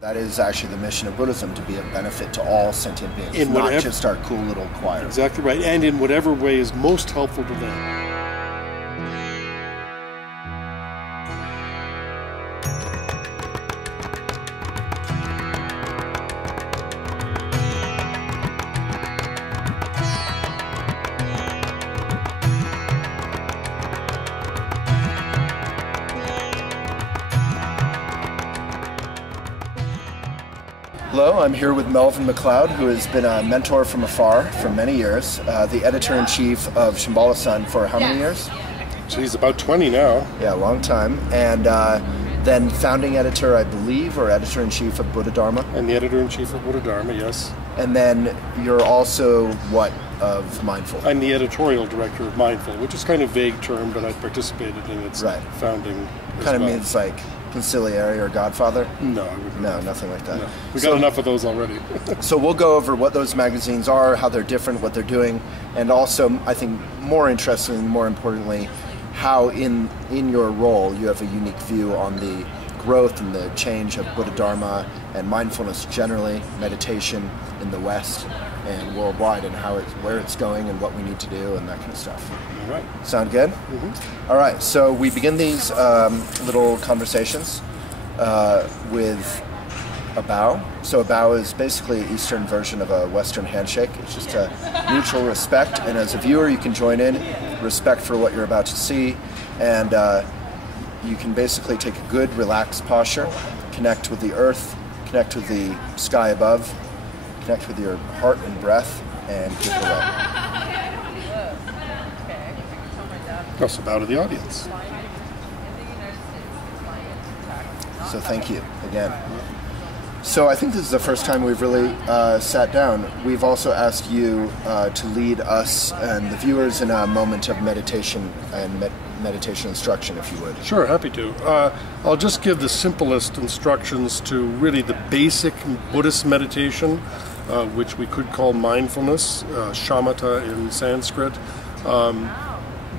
That is actually the mission of Buddhism, to be of benefit to all sentient beings, not just our cool little choir. Exactly right, and in whatever way is most helpful to them. Hello, I'm here with Melvin McLeod, who has been a mentor from afar for many years, the editor-in-chief of Shambhala Sun for how many years? Geez, about 20 now. Yeah, a long time. And then founding editor, I believe, or editor-in-chief of Buddhadharma. And the editor-in-chief of Buddhadharma, yes. And then you're also what of Mindful? I'm the editorial director of Mindful, which is kind of a vague term, but I participated in its founding as kind of well. means like conciliary or godfather? No, I wouldn't. No, nothing like that. No. We got enough of those already. So we'll go over what those magazines are, how they're different, what they're doing, and also, I think, more interestingly, more importantly, how in your role you have a unique view on the growth and the change of Buddhadharma and mindfulness generally, meditation in the West and worldwide, and where it's going and what we need to do and that kind of stuff. All right. Sound good? Mm-hmm. All right, so we begin these little conversations with a bow. So a bow is basically an Eastern version of a Western handshake. It's just a mutual respect, and as a viewer you can join in, respect for what you're about to see, and you can basically take a good relaxed posture, connect with the earth, connect with the sky above, connect with your heart and breath, and give it away. Also bow to the audience. So thank you again. So I think this is the first time we've really sat down. We've also asked you to lead us and the viewers in a moment of meditation and meditation instruction, if you would. Sure, happy to. I'll just give the simplest instructions to really the basic Buddhist meditation, which we could call mindfulness, shamatha in Sanskrit.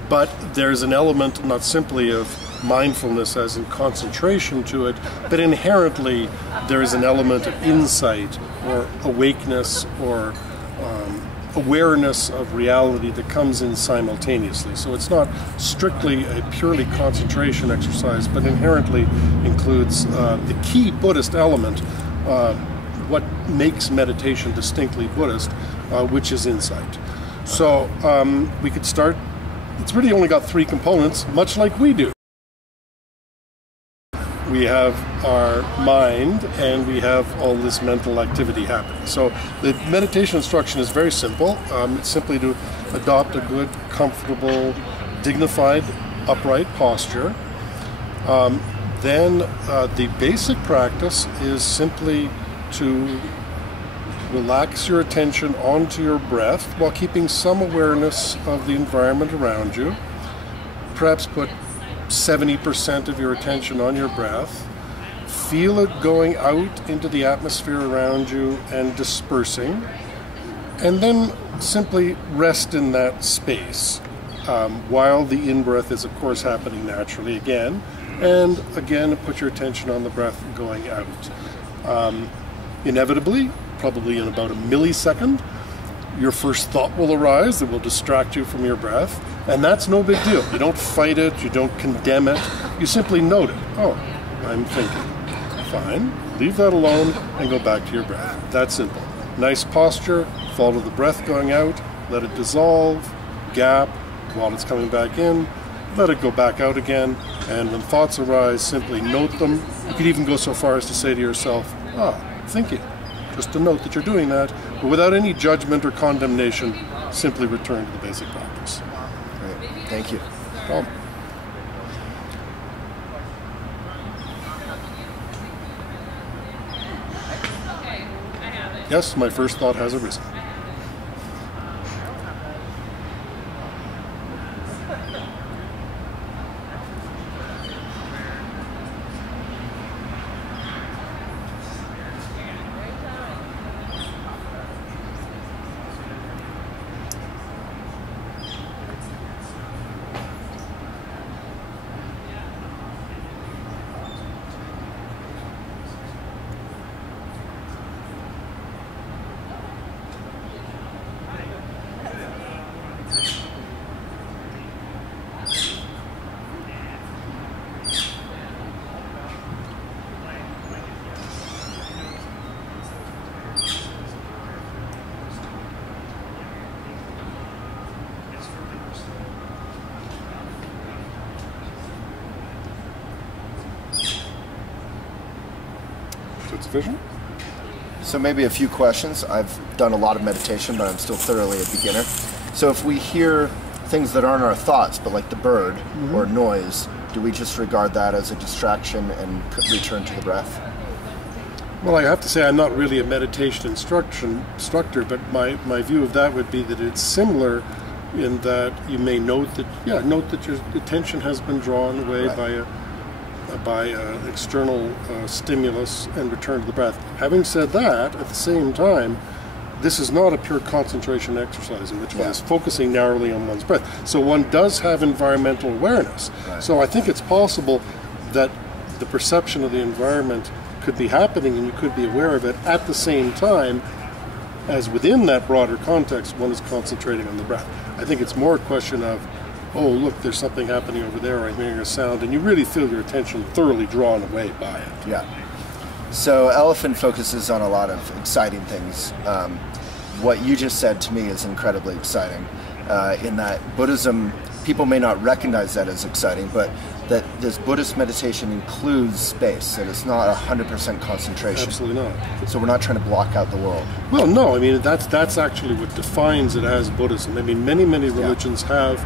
But there's an element not simply of mindfulness as in concentration to it, but inherently there is an element of insight or awakeness or awareness of reality that comes in simultaneously. So it's not strictly a purely concentration exercise, but inherently includes the key Buddhist element, what makes meditation distinctly Buddhist, which is insight. So we could start. It's really only got three components, much like we do. We have our mind and we have all this mental activity happening. So the meditation instruction is very simple. It's simply to adopt a good, comfortable, dignified, upright posture. Then the basic practice is simply to relax your attention onto your breath while keeping some awareness of the environment around you. Perhaps put 70% of your attention on your breath. Feel it going out into the atmosphere around you and dispersing. And then simply rest in that space while the in-breath is, of course, happening naturally again. And again, put your attention on the breath going out. Inevitably, probably in about a millisecond, your first thought will arise that will distract you from your breath, and that's no big deal. You don't fight it, you don't condemn it, you simply note it. Oh, I'm thinking. Fine, leave that alone and go back to your breath. That's simple. Nice posture, follow the breath going out, let it dissolve, gap while it's coming back in, let it go back out again, and when thoughts arise, simply note them. You could even go so far as to say to yourself, thinking. Just to note that you're doing that, but without any judgment or condemnation, simply return to the basic practice. Great. Thank you. No problem. Yes, my first thought has arisen. Is that sufficient? So maybe a few questions. I've done a lot of meditation, but I'm still thoroughly a beginner. So if we hear things that aren't our thoughts, but like the bird or noise, do we just regard that as a distraction and return to the breath? Well, I have to say I'm not really a meditation instructor, but my view of that would be that it's similar in that you may note that your attention has been drawn away by an external stimulus and return to the breath. Having said that, at the same time, this is not a pure concentration exercise in which one is focusing narrowly on one's breath. So one does have environmental awareness. Right. So I think it's possible that the perception of the environment could be happening and you could be aware of it at the same time as within that broader context one is concentrating on the breath. I think it's more a question of, oh look, there's something happening over there, I'm hearing a sound, and you really feel your attention thoroughly drawn away by it. Yeah. So Elephant focuses on a lot of exciting things. What you just said to me is incredibly exciting, in that Buddhism, people may not recognize that as exciting, but that this Buddhist meditation includes space, that it's not 100% concentration. Absolutely not. So we're not trying to block out the world. Well, no, I mean, that's actually what defines it as Buddhism. I mean, many religions have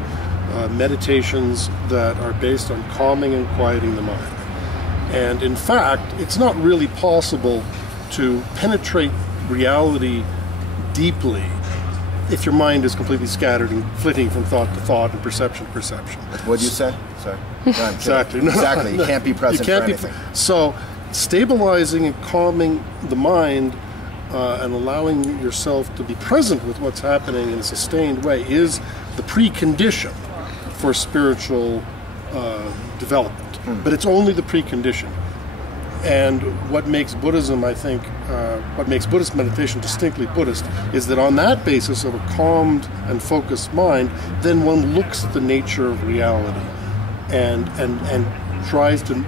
meditations that are based on calming and quieting the mind. And in fact, it's not really possible to penetrate reality deeply if your mind is completely scattered and flitting from thought to thought and perception to perception. What did you say? Sorry. No, exactly. No, exactly. You can't be present for anything. So stabilizing and calming the mind and allowing yourself to be present with what's happening in a sustained way is the precondition for spiritual development. But it's only the precondition. And what makes Buddhism, I think, what makes Buddhist meditation distinctly Buddhist is that on that basis of a calmed and focused mind, then one looks at the nature of reality and tries to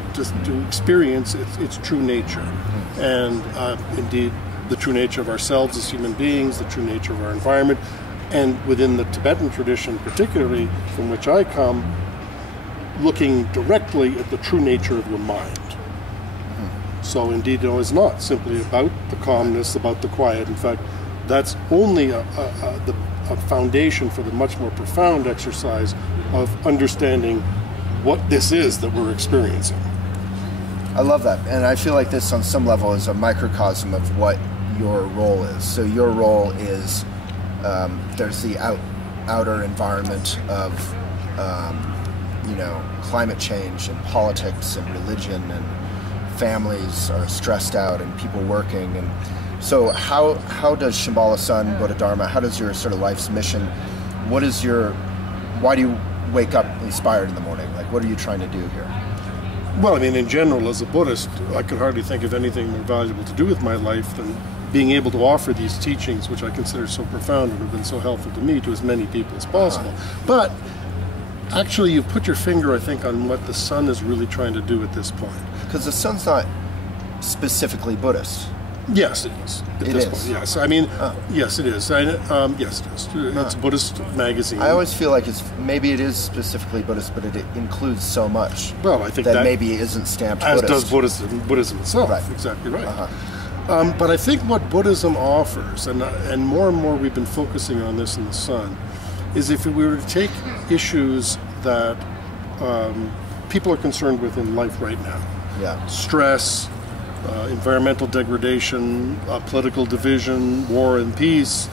experience its true nature. And indeed, the true nature of ourselves as human beings, the true nature of our environment, and within the Tibetan tradition particularly, from which I come, looking directly at the true nature of your mind. So indeed, it is not simply about the calmness, about the quiet. In fact, that's only a foundation for the much more profound exercise of understanding what this is that we're experiencing. I love that. And I feel like this on some level is a microcosm of what your role is. So your role is, there's the outer environment of, climate change and politics and religion, and families are stressed out and people working. And so how does Shambhala Sun, Buddhadharma, how does your sort of life's mission, why do you wake up inspired in the morning? Like, what are you trying to do here? Well, I mean, in general, as a Buddhist, I could hardly think of anything more valuable to do with my life than being able to offer these teachings, which I consider so profound and have been so helpful to me, to as many people as possible. But actually, you put your finger, I think, on what the Sun is really trying to do at this point. Because the Sun's not specifically Buddhist. Yes, it is. At this point, yes. I mean, yes, it is. Yes, it is. It's a Buddhist magazine. I always feel like maybe it is specifically Buddhist, but it includes so much. Well, I think that maybe isn't stamped as Buddhist. Does Buddhism itself. Right. Exactly right. But I think what Buddhism offers, and more we've been focusing on this in the Sun, is if we were to take issues that people are concerned with in life right now, stress, environmental degradation, political division, war and peace,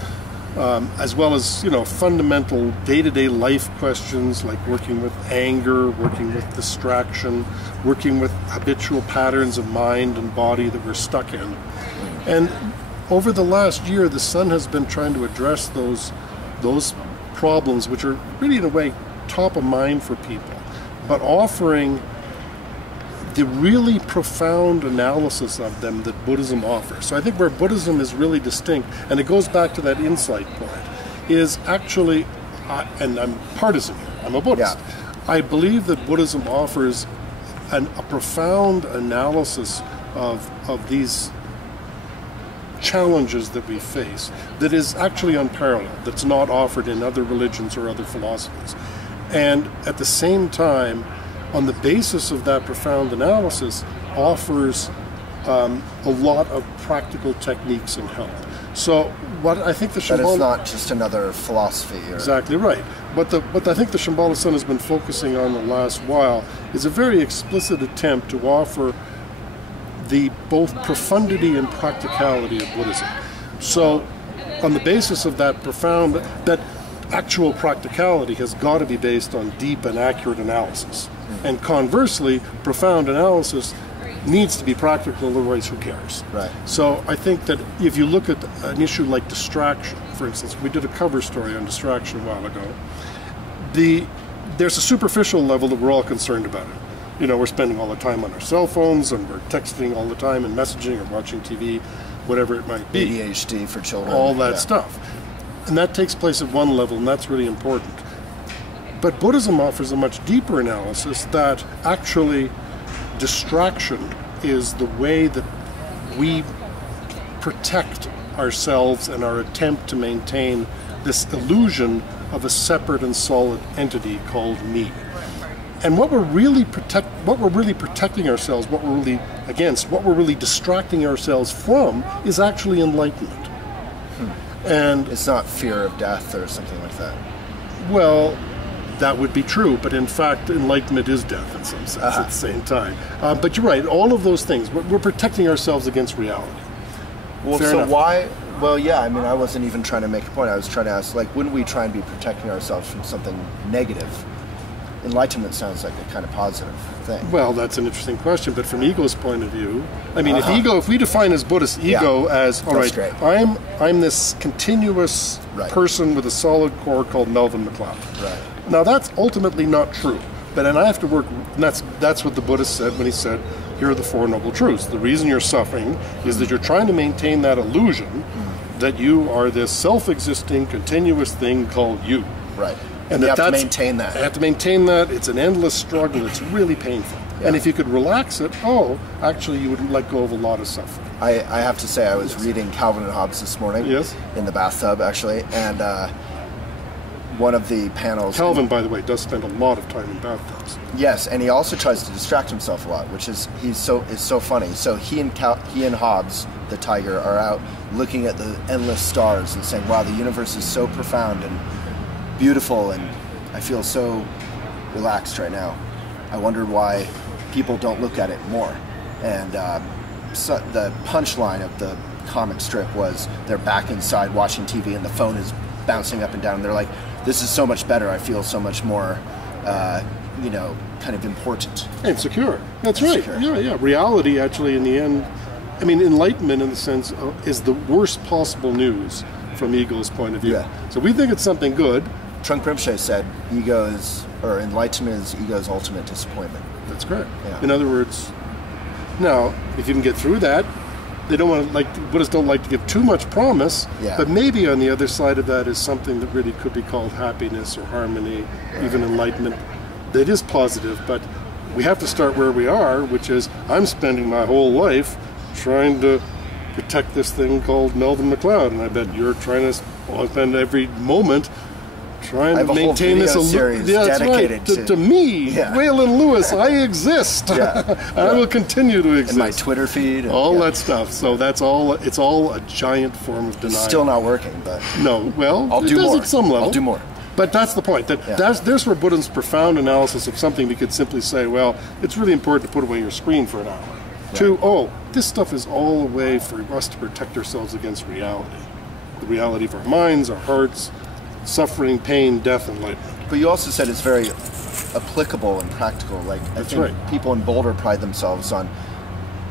as well as fundamental day-to-day life questions like working with anger, working with distraction, working with habitual patterns of mind and body that we're stuck in. And over the last year, the Sun has been trying to address those problems, which are really in a way top of mind for people, but offering the really profound analysis of them that Buddhism offers. So I think where Buddhism is really distinct, and it goes back to that insight point, is actually, and I'm partisan here, I'm a Buddhist, I believe that Buddhism offers a profound analysis of these challenges that we face that is actually unparalleled, that's not offered in other religions or other philosophies. And at the same time, on the basis of that profound analysis, offers a lot of practical techniques and help. So what I think the That Shambhala... it's not just another philosophy. Or, Exactly right. What I think the Shambhala Sun has been focusing on the last while is a very explicit attempt to offer the both profundity and practicality of Buddhism. So on the basis of that actual practicality has got to be based on deep and accurate analysis. And conversely, profound analysis needs to be practical, otherwise who cares? Right. So I think that if you look at an issue like distraction, for instance, we did a cover story on distraction a while ago, there's a superficial level that we're all concerned about it. You know, we're spending all the time on our cell phones and we're texting all the time and messaging or watching TV, whatever it might be. ADHD for children. All that stuff. And that takes place at one level, and that's really important. But Buddhism offers a much deeper analysis that actually distraction is the way that we protect ourselves and our attempt to maintain this illusion of a separate and solid entity called me. And what we're really protecting ourselves, what we're really against, what we're really distracting ourselves from is actually enlightenment. And it's not fear of death or something like that. Well, that would be true, but in fact, enlightenment is death in some sense at the same time. But you're right, all of those things, we're protecting ourselves against reality. Well, Fair so enough. why? Well, yeah, I mean, I wasn't even trying to make a point. I was trying to ask, like, wouldn't we try and be protecting ourselves from something negative? Enlightenment sounds like a kind of positive thing. Well, that's an interesting question, but from ego's point of view, I mean, if we define as Buddhist ego as, all right, great. I'm this continuous person with a solid core called Melvin McLeod. Right. Now, that's ultimately not true. But then I have to work, and that's what the Buddhist said when he said, here are the Four Noble Truths. The reason you're suffering is that you're trying to maintain that illusion that you are this self-existing, continuous thing called you. Right. And you have to maintain that. You have to maintain that. It's an endless struggle. It's really painful. Yeah. And if you could relax it, actually you would let go of a lot of suffering. I have to say, I was reading Calvin and Hobbes this morning. Yes. In the bathtub, actually, and one of the panels... Calvin, by the way, does spend a lot of time in bathtubs. Yes, and he also tries to distract himself a lot, which is so funny. So he and Hobbes, the tiger, are out looking at the endless stars and saying, wow, the universe is so profound and beautiful, and I feel so relaxed right now. I wonder why people don't look at it more. And so the punchline of the comic strip was they're back inside watching TV and the phone is bouncing up and down. And they're like, this is so much better. I feel so much more, kind of important. And secure. That's right. Secure. Yeah. Reality, actually, in the end, I mean, enlightenment, in the sense, is the worst possible news from ego's point of view. Yeah. So we think it's something good. Trungpa Rinpoche said, enlightenment is ego's ultimate disappointment. That's correct. Yeah. In other words, now, if you can get through that, they don't want to, Buddhists don't like to give too much promise, but maybe on the other side of that is something that really could be called happiness or harmony, even enlightenment. That is positive, but we have to start where we are, which is, I'm spending my whole life trying to protect this thing called Melvin McLeod, and I bet you're trying to spend every moment trying to maintain this series dedicated to me, Waylon Lewis. I exist. I will continue to exist. And my Twitter feed, and, all that stuff. So that's all. It's all a giant form of denial. It's still not working, but no. Well, I'll do more. At some level. I'll do more. But that's the point. There's where Buddhism's profound analysis of something we could simply say, well, it's really important to put away your screen for an hour. To, this stuff is all a way for us to protect ourselves against reality. The reality of our minds, our hearts, suffering, pain, death, enlightenment. But you also said it's very applicable and practical. Like, I think people in Boulder pride themselves on,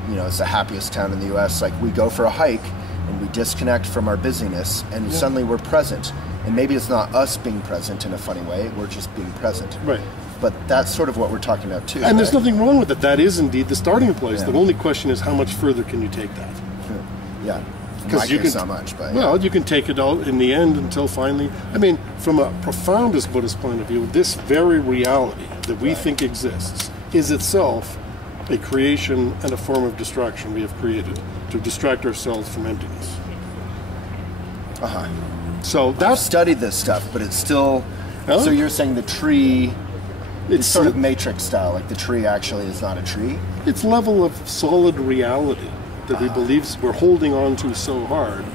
it's the happiest town in the U.S. Like, we go for a hike and we disconnect from our busyness, and suddenly we're present. And maybe it's not us being present in a funny way, we're just being present. Right. But that's sort of what we're talking about too. And there's nothing wrong with it. That is indeed the starting place. Yeah. The only question is, how much further can you take that? Yeah. Because you can, not much, but you can take it all in the end until finally. I mean, from a profoundest Buddhist point of view, this very reality that we think exists is itself a creation and a form of distraction we have created to distract ourselves from emptiness. So I've studied this stuff, but it's still. So you're saying the tree. It's sort of Matrix style, like the tree actually is not a tree? It's level of solid reality. that we believe we're holding on to so hard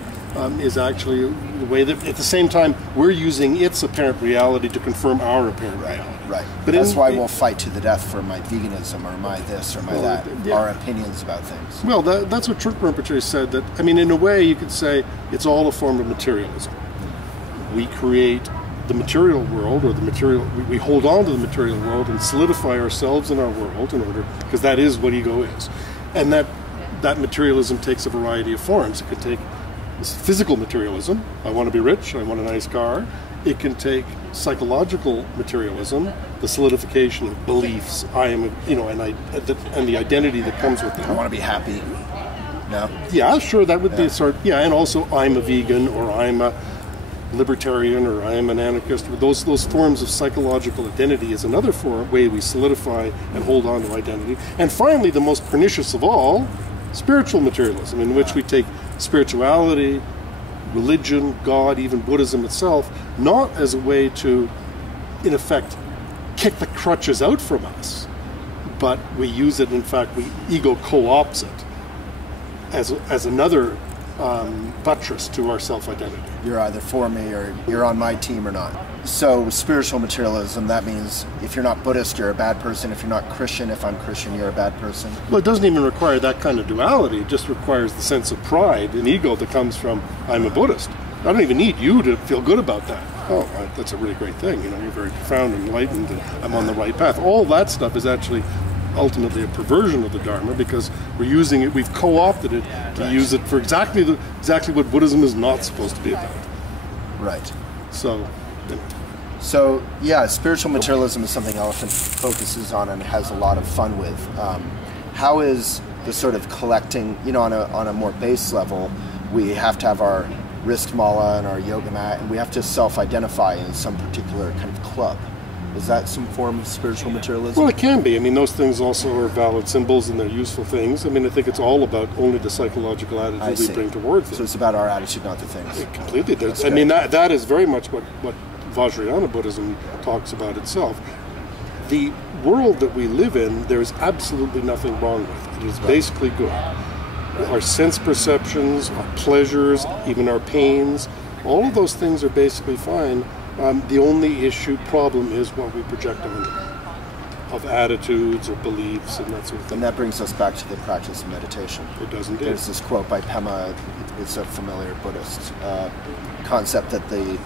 is actually the way that, at the same time, we're using its apparent reality to confirm our apparent reality. Right. But that's why we'll fight to the death for my veganism or my this or my that, our opinions about things. Well, that's what Trungpa Rinpoche said, that, I mean, in a way you could say it's all a form of materialism. We create the material world, or we hold on to the material world and solidify ourselves in our world in order, because that is what ego is. And that materialism takes a variety of forms. It could take physical materialism, I want to be rich, I want a nice car. It can take psychological materialism, the solidification of beliefs, I am, and the identity that comes with it. I want to be happy. No? Yeah, sure, that would be a sort, and also I'm a vegan, or I'm a libertarian, or I am an anarchist. Those forms of psychological identity is another way we solidify and hold on to identity. And finally, the most pernicious of all, spiritual materialism, in which we take spirituality, religion, God, even Buddhism itself, not as a way to, in effect, kick the crutches out from us, but we use it, in fact, ego co-opts it as another buttress to our self-identity. You're either for me or you're on my team or not. So spiritual materialism, that means if you're not Buddhist, you're a bad person. If you're not Christian, if I'm Christian, you're a bad person. Well, it doesn't even require that kind of duality. It just requires the sense of pride and ego that comes from, I'm a Buddhist. I don't even need you to feel good about that. Oh, that's a really great thing. You're very profound and enlightened, and I'm on the right path. All that stuff is actually ultimately a perversion of the Dharma, because we're using it, we've co-opted it to use it for exactly what Buddhism is not supposed to be about. Right. So, yeah, spiritual materialism is something Elephant focuses on and has a lot of fun with. How is the sort of collecting, on a more base level, we have to have our wrist mala and our yoga mat, and we have to self-identify in some particular kind of club. Is that some form of spiritual materialism? Well, it can be. I mean, those things also are valid symbols and they're useful things. I mean, I think it's all about only the psychological attitude we bring towards it. So it's about our attitude, not the things. Completely. I mean, that is very much what Vajrayana Buddhism talks about itself. The world that we live in, there's absolutely nothing wrong with. It is basically good. Our sense perceptions, our pleasures, even our pains, all of those things are basically fine. The only problem is what we project on them, of attitudes or beliefs and that sort of thing. And that brings us back to the practice of meditation. It does indeed. There's this quote by Pema, it's a familiar Buddhist concept that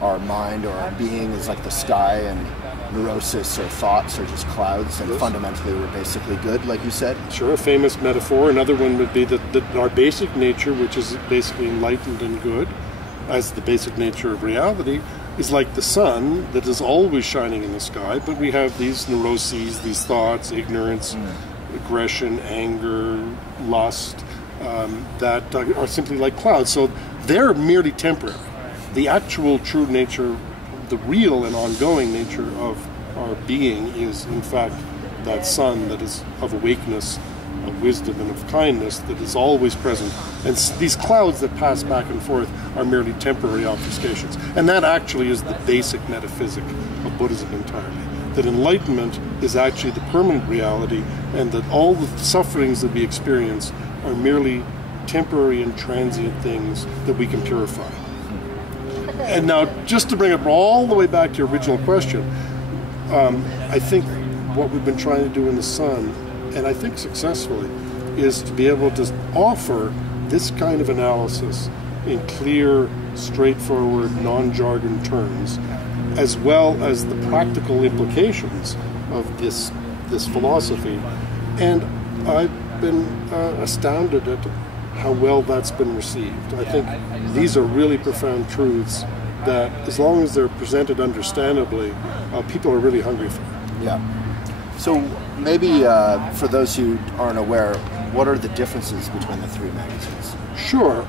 our mind or our being is like the sky, and neurosis or thoughts are just clouds, and fundamentally we're basically good, like you said. Sure, a famous metaphor. Another one would be that our basic nature, which is basically enlightened and good, as the basic nature of reality, is like the sun that is always shining in the sky, but we have these neuroses, these thoughts, ignorance, aggression, anger, lust, that are simply like clouds. So they're merely temporary. The actual true nature, the real and ongoing nature of our being is, in fact, that sun that is of awakeness, of wisdom, and of kindness that is always present. And these clouds that pass back and forth are merely temporary obfuscations. And that actually is the basic metaphysic of Buddhism entirely. That enlightenment is actually the permanent reality, and that all the sufferings that we experience are merely temporary and transient things that we can purify. And now, just to bring it all the way back to your original question, I think what we've been trying to do in the Sun, and I think successfully, is to be able to offer this kind of analysis in clear, straightforward, non-jargon terms, as well as the practical implications of this philosophy. And I've been astounded at how well that's been received. I think these are really profound truths that, as long as they're presented understandably, people are really hungry for. Yeah. So maybe for those who aren't aware, what are the differences between the three magazines? Sure.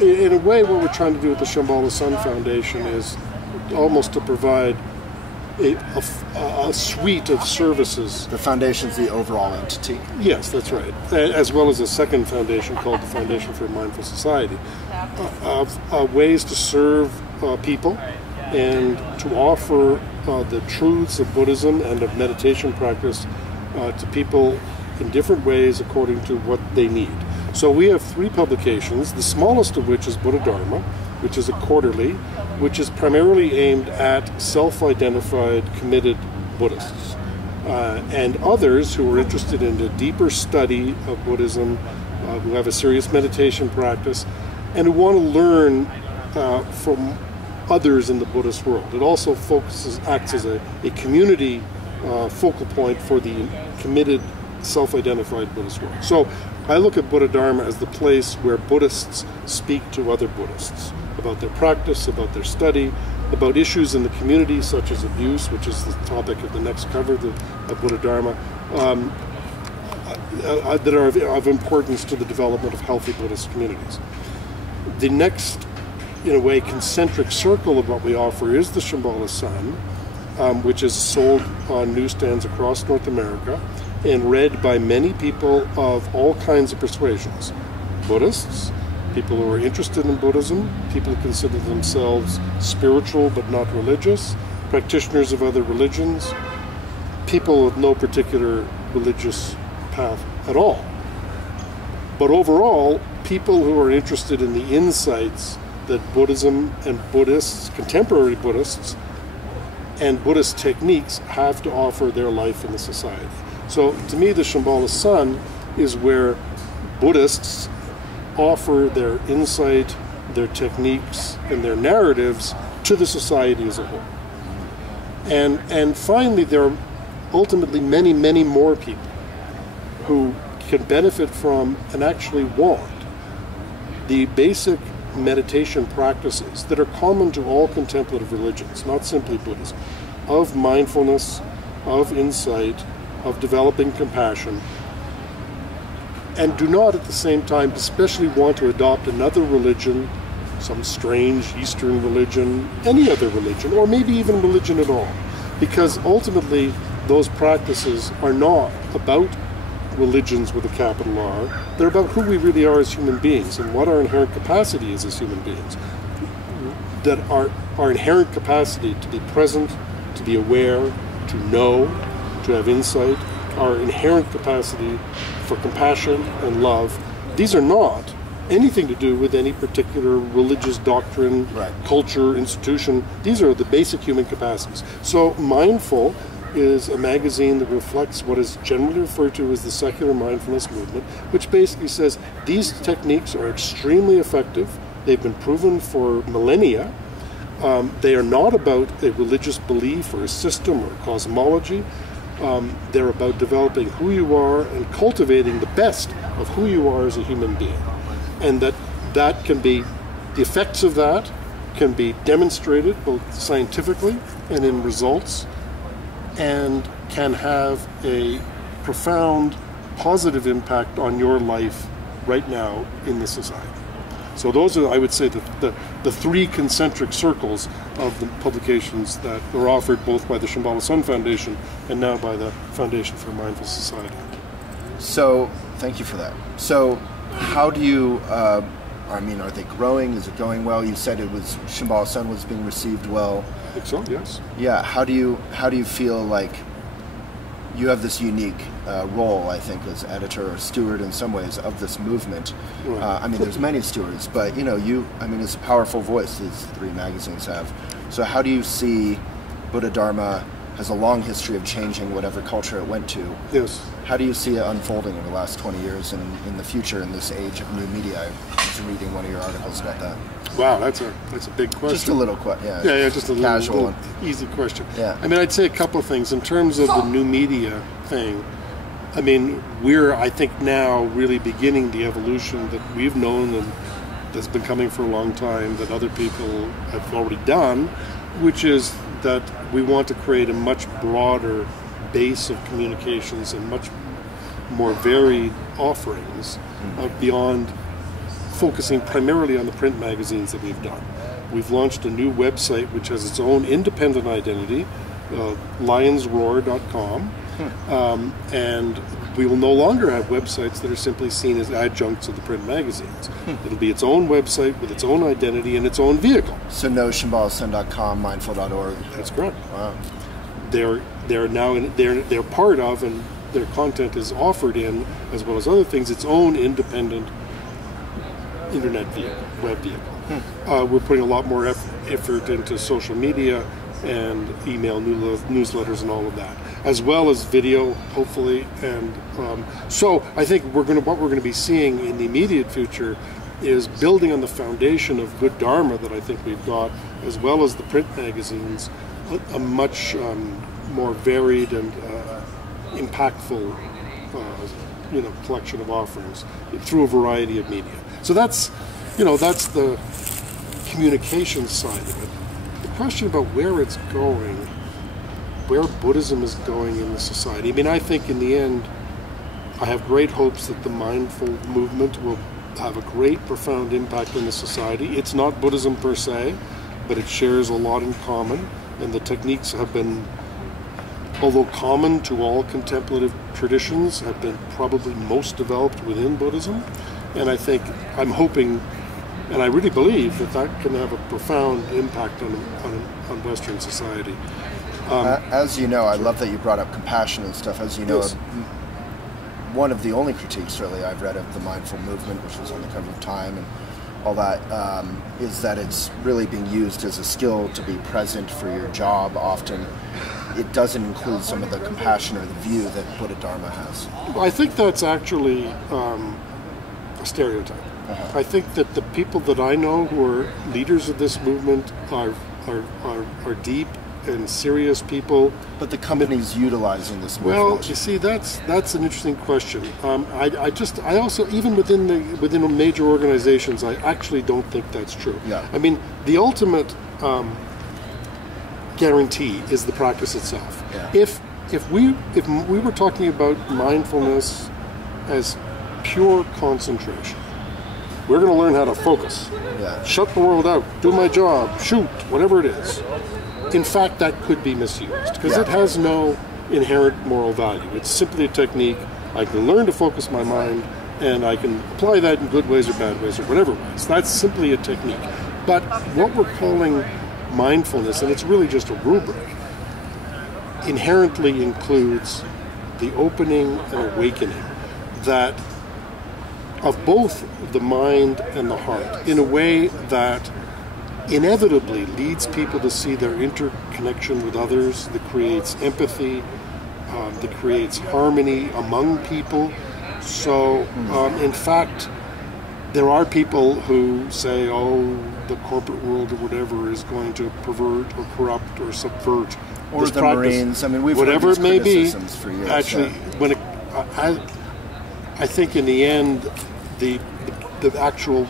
In a way, what we're trying to do with the Shambhala Sun Foundation is almost to provide a suite of services. The foundation's the overall entity? Yes, that's right. As well as a second foundation called the Foundation for a Mindful Society. Ways to serve people and to offer the truths of Buddhism and of meditation practice to people in different ways according to what they need. So we have 3 publications, the smallest of which is Buddhadharma, which is a quarterly, which is primarily aimed at self-identified, committed Buddhists. And others who are interested in a deeper study of Buddhism, who have a serious meditation practice, and who want to learn from others in the Buddhist world. It also acts as a community focal point for the committed, self-identified Buddhist world. So I look at Buddhadharma as the place where Buddhists speak to other Buddhists about their practice, about their study, about issues in the community such as abuse, which is the topic of the next cover of Buddhadharma, that are of importance to the development of healthy Buddhist communities. The next, in a way, concentric circle of what we offer is the Shambhala Sun, which is sold on newsstands across North America and read by many people of all kinds of persuasions. Buddhists, people who are interested in Buddhism, people who consider themselves spiritual but not religious, practitioners of other religions, people with no particular religious path at all. But overall, people who are interested in the insights that Buddhism and Buddhists, contemporary Buddhists, and Buddhist techniques have to offer their life in the society. So to me, the Shambhala Sun is where Buddhists offer their insight, their techniques, and their narratives to the society as a whole. And finally, there are ultimately many, many more people who can benefit from and actually want the basic meditation practices that are common to all contemplative religions, not simply Buddhism, of mindfulness, of insight, of developing compassion, and do not at the same time especially want to adopt another religion, some strange Eastern religion, any other religion, or maybe even religion at all. Because ultimately, those practices are not about religions with a capital R. They're about who we really are as human beings and what our inherent capacity is as human beings. That our inherent capacity to be present, to be aware, to know, to have insight, our inherent capacity for compassion and love, these are not anything to do with any particular religious doctrine, right, culture, institution. These are the basic human capacities. So Mindful is a magazine that reflects what is generally referred to as the secular mindfulness movement, which basically says these techniques are extremely effective. They've been proven for millennia. They are not about a religious belief or a system or a cosmology. They're about developing who you are and cultivating the best of who you are as a human being. And that can be, the effects of that can be demonstrated both scientifically and in results, and can have a profound positive impact on your life right now in the society. So those are, I would say, the 3 concentric circles of the publications that are offered both by the Shambhala Sun Foundation and now by the Foundation for a Mindful Society. So, thank you for that. So, how do you, are they growing? Is it going well? You said it was, Shambhala Sun was being received well. I think so, yes. Yeah, how do you feel like you have this unique role, I think, as editor or steward in some ways of this movement? Right. There's many stewards, but it's a powerful voice these 3 magazines have. So how do you see Buddhadharma has a long history of changing whatever culture it went to? Yes. How do you see it unfolding in the last 20 years and in the future in this age of new media? I was reading one of your articles about that. Wow, that's a big question. Just a little question, yeah. Yeah, just a casual, little easy question. Yeah. I'd say a couple of things in terms of the new media thing. We're, I think, now really beginning the evolution that we've known and that's been coming for a long time, that other people have already done, which is that we want to create a much broader base of communications and much more varied offerings beyond focusing primarily on the print magazines that we've done. We've launched a new website which has its own independent identity, lionsroar.com, and we will no longer have websites that are simply seen as adjuncts of the print magazines. It'll be its own website with its own identity and its own vehicle. So no shambhalasun.com, mindful.org. That's correct. Wow. They're now they're part of, and their content is offered in, as well as other things, its own independent internet vehicle, web vehicle. We're putting a lot more effort into social media and email newsletters and all of that, as well as video, hopefully. And so I think what we're going to be seeing in the immediate future is building on the foundation of good Dharma that I think we've got, as well as the print magazines, a much more varied and impactful collection of offerings through a variety of media. So that's the communication side of it. The question about where it's going, where Buddhism is going in the society. I mean, I think in the end, I have great hopes that the mindful movement will have a great, profound impact on the society. It's not Buddhism per se, but it shares a lot in common, and the techniques have been, although common to all contemplative traditions, have been probably most developed within Buddhism. And I think, I'm hoping, and I really believe that can have a profound impact on Western society. As you know, I love that you brought up compassion and stuff. As you know, Yes. one of the only critiques really I've read of the mindful movement, which was on the cover of Time and all that, is that it's really being used as a skill to be present for your job. Often it doesn't include some of the compassion or the view that Buddhadharma has. I think that's actually a stereotype. I think that the people that I know who are leaders of this movement are deep and serious people. But the companies utilizing this movement. Well, you see, that's an interesting question. I also, even within major organizations, I actually don't think that's true. Yeah. I mean, the ultimate guarantee is the practice itself. Yeah. If we were talking about mindfulness as pure concentration, we're going to learn how to focus. Yeah. Shut the world out, do my job, shoot, whatever it is. In fact, that could be misused because it has no inherent moral value. It's simply a technique. I can learn to focus my mind, and I can apply that in good ways or bad ways or whatever ways. That's simply a technique. But what we're calling mindfulness, and it's really just a rubric, inherently includes the opening and awakening that of both the mind and the heart in a way that inevitably leads people to see their interconnection with others, that creates empathy, that creates harmony among people. So, in fact, there are people who say, oh, the corporate world or whatever is going to pervert or corrupt or subvert Or this the practice. Marines. I mean, we've whatever heard it these may be. criticisms for years. Actually, yeah. I think in the end, the actual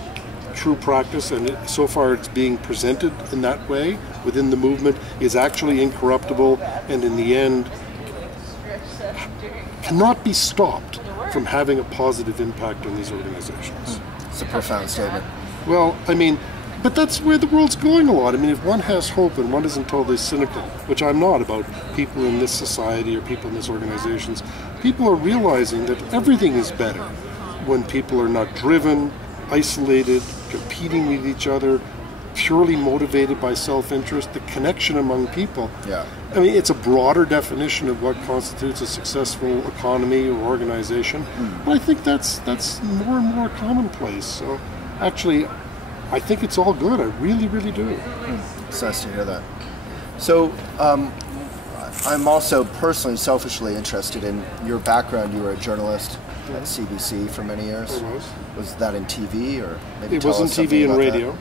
true practice, and so far it's being presented in that way within the movement, is actually incorruptible, and in the end cannot be stopped from having a positive impact on these organizations. It's a profound statement. Well, I mean, but that's where the world's going a lot. I mean, if one has hope and one isn't totally cynical, which I'm not about people in this society or people in these organizations, people are realizing that everything is better when people are not driven, isolated, competing with each other, purely motivated by self-interest, the connection among people. Yeah. I mean, it's a broader definition of what constitutes a successful economy or organization, but I think that's more and more commonplace. So actually, I think it's all good. I really, really do. It's nice to hear that. So I'm also personally, selfishly interested in your background. You were a journalist at CBC for many years. I was. Was that in TV or maybe It tell wasn't us something TV and about radio. that?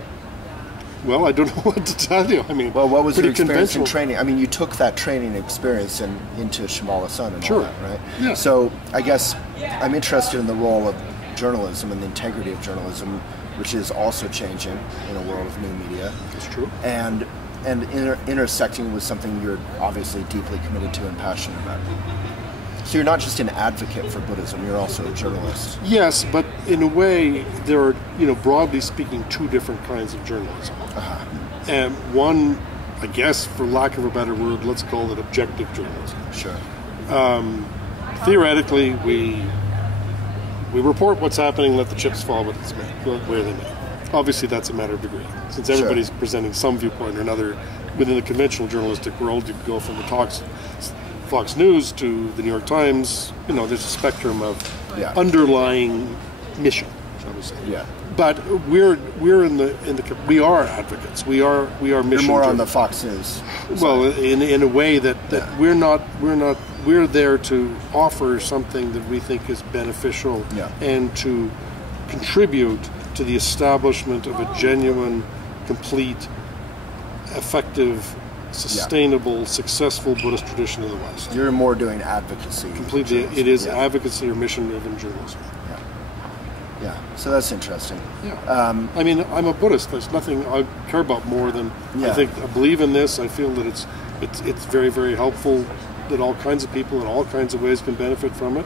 Well, I don't know what to tell you. I mean, Well, what was your pretty experience in conventional. training? I mean, you took that training experience into Shambhala Sun and Sure. all that, right? Yeah. So I guess I'm interested in the role of journalism and the integrity of journalism, which is also changing in a world of new media. That's true. And intersecting with something you're obviously deeply committed to and passionate about. So you're not just an advocate for Buddhism, you're also a journalist. Yes, but in a way, there are, broadly speaking, two different kinds of journalism. And one, I guess, for lack of a better word, let's call it objective journalism. Sure. Theoretically, we report what's happening, let the chips fall where they may. Obviously, that's a matter of degree. Since everybody's presenting some viewpoint or another within the conventional journalistic world, you go from the talks Fox News to the New York Times, there's a spectrum of underlying mission, shall we say. Yeah. But we are advocates. We are mission. You're more on the Fox News. Well, in a way that we're there to offer something that we think is beneficial and to contribute to the establishment of a genuine, complete, effective, sustainable, successful Buddhist tradition in the West. You're more doing advocacy. Completely. It is advocacy or mission-driven journalism. Yeah, so that's interesting. Yeah. I mean, I'm a Buddhist. There's nothing I care about more than I believe in this. I feel that it's very, very helpful, that all kinds of people in all kinds of ways can benefit from it.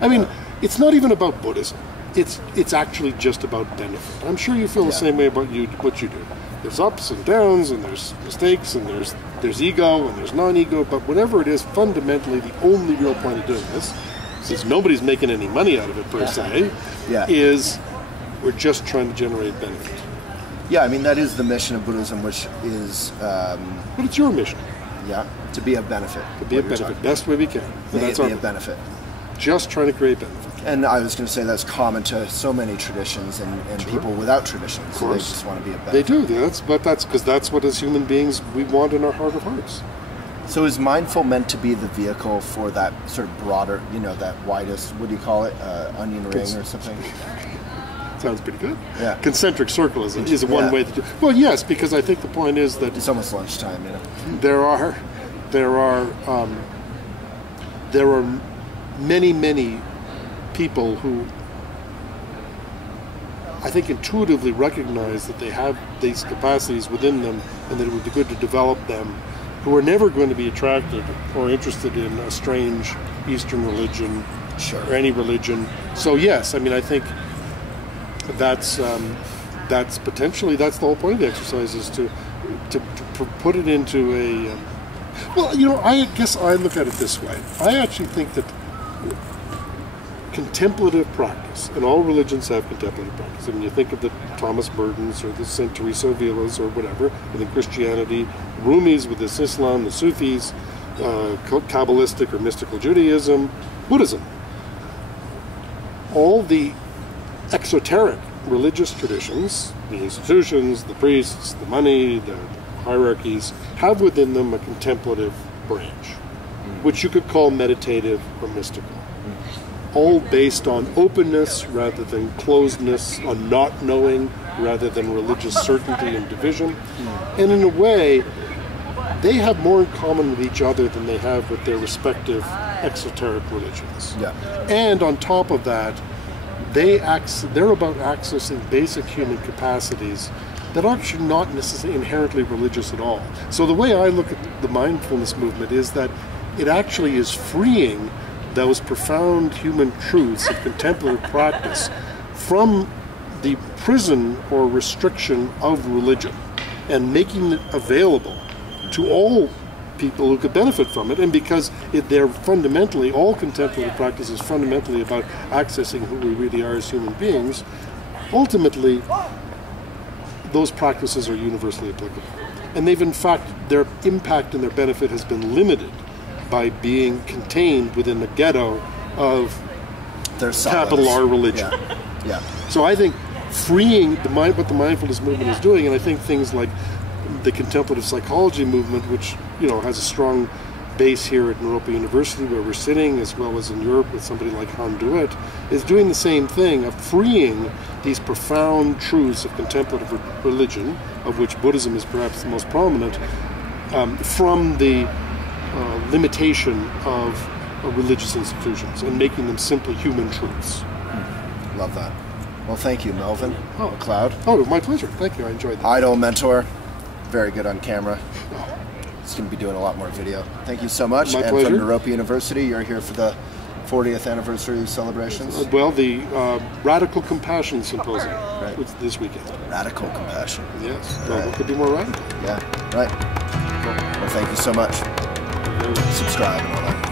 I mean, it's not even about Buddhism. It's actually just about benefit. I'm sure you feel the same way about what you do. There's ups and downs, and there's mistakes, and there's ego, and there's non-ego, but whatever it is, fundamentally the only real point of doing this, since nobody's making any money out of it per se, is we're just trying to generate benefit. Yeah, I mean, that is the mission of Buddhism, which is... but it's your mission. Yeah, to be of benefit. To be of benefit, best way we can. That's be of benefit. Just trying to create benefit. And I was going to say that's common to so many traditions and people without traditions. So they just want to be of benefit. They do, but that's because that's what as human beings we want in our heart of hearts. So is mindful meant to be the vehicle for that sort of broader, that widest, what do you call it, onion ring or something? Sounds pretty good. Yeah. Concentric circle is one way to do. Well, yes, because I think the point is that it's almost lunchtime. There are many people who I think intuitively recognize that they have these capacities within them and that it would be good to develop them, who are never going to be attracted or interested in a strange Eastern religion or any religion. So yes, I mean, I think that's potentially the whole point of the exercise, is to put it into a I guess I look at it this way. I actually think that contemplative practice, and all religions have contemplative practice. I mean, you think of the Thomas Burdens or the St. Teresa of Avila's or whatever, within Christianity, Rumis with this Islam, the Sufis, Kabbalistic or mystical Judaism, Buddhism. All the exoteric religious traditions, the institutions, the priests, the money, the hierarchies, have within them a contemplative branch, which you could call meditative or mystical. All based on openness rather than closedness, on not knowing rather than religious certainty and division. And in a way, they have more in common with each other than they have with their respective exoteric religions. Yeah. And on top of that, they're about accessing basic human capacities that are actually not necessarily inherently religious at all. So the way I look at the mindfulness movement is that it actually is freeing those profound human truths of contemplative practice from the prison or restriction of religion and making it available to all people who could benefit from it. And because they're fundamentally, all contemplative practice is fundamentally about accessing who we really are as human beings, ultimately those practices are universally applicable. And they've, in fact, their impact and their benefit has been limited by being contained within the ghetto of capital R religion. Yeah. So I think freeing what the mindfulness movement is doing, and I think things like the contemplative psychology movement, which has a strong base here at Naropa University where we're sitting, as well as in Europe with somebody like Han Duet, is doing the same thing of freeing these profound truths of contemplative religion, of which Buddhism is perhaps the most prominent, from the limitation of religious institutions and making them simply human truths. Love that. Well, thank you, Melvin McLeod. Oh, my pleasure. Thank you. I enjoyed that. Idol mentor. Very good on camera. He's going to be doing a lot more video. Thank you so much. My pleasure. From Naropa University, you're here for the 40th anniversary celebrations? Well, the Radical Compassion Symposium this weekend. Radical Compassion. Yes. Well, what could be more radical? Yeah, right. Cool. Well, thank you so much. Subscribe and all that.